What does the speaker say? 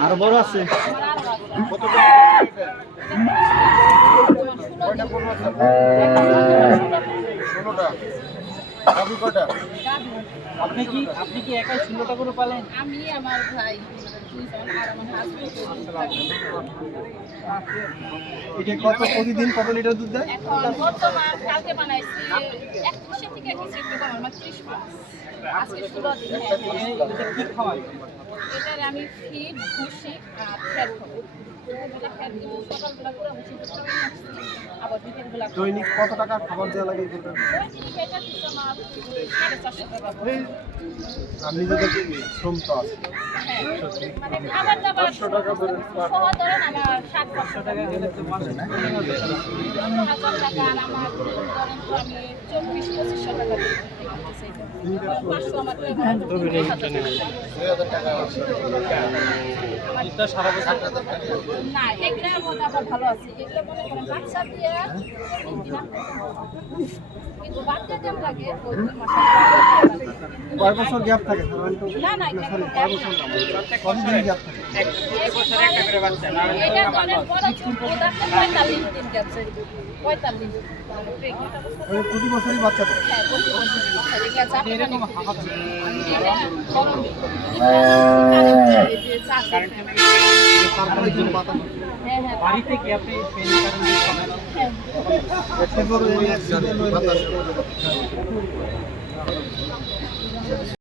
আরও বড় আছে। ষোলোটা। আপনি কটা? আপনি কি আপনি কি একাই ষোলোটা করে পালেন? আমি আমার ভাই এটা কত প্রতিদিন কত লিটার দুধ দেয়? বর্তমান কালকে বানাইছি একত্রিশে থেকে কিছু একটু কম আমার ত্রিশ প্লাস আজকে ষোলো দিন। কি খাওয়াই আমি ফিড ভুসি আর ফ্যাট খাব সকালবেলা পুরো ভুসি আবার বিকেলবেলা দৈনিক কত টাকা খাবার দেওয়া লাগে এই দৈনিক এটা দিচ্ছে আমার সাড়ে চারশো টাকা আপনি যদি শ্রম তো আছে। হ্যাঁ, মানে খাবার দাবার সহ ধরেন আমার সাত পাঁচশো টাকা। টাকা গেলে তো মাসে টাকা। আমার ধরেন আমি চব্বিশ না মধ্যে আবার ভালো আছে এগুলো মনে দিয়ে কিন্তু বাচ্চা যেমন লাগে? কয় বছর গ্যাপ থাকে সাধারণত? কয় বছর কতদিন গ্যাপ থাকে? এটা ধরেন বড় ছোট ওটাতে পঁয়তাল্লিশ পঁয়তাল্লিশ দিন। pregnant অবস্থায় ওই প্রতি বছরই বাচ্চা হ্যাঁ, হ্যাঁ হ্যাঁ বাড়িতে কি আপনি হ্যাঁ। なるほど。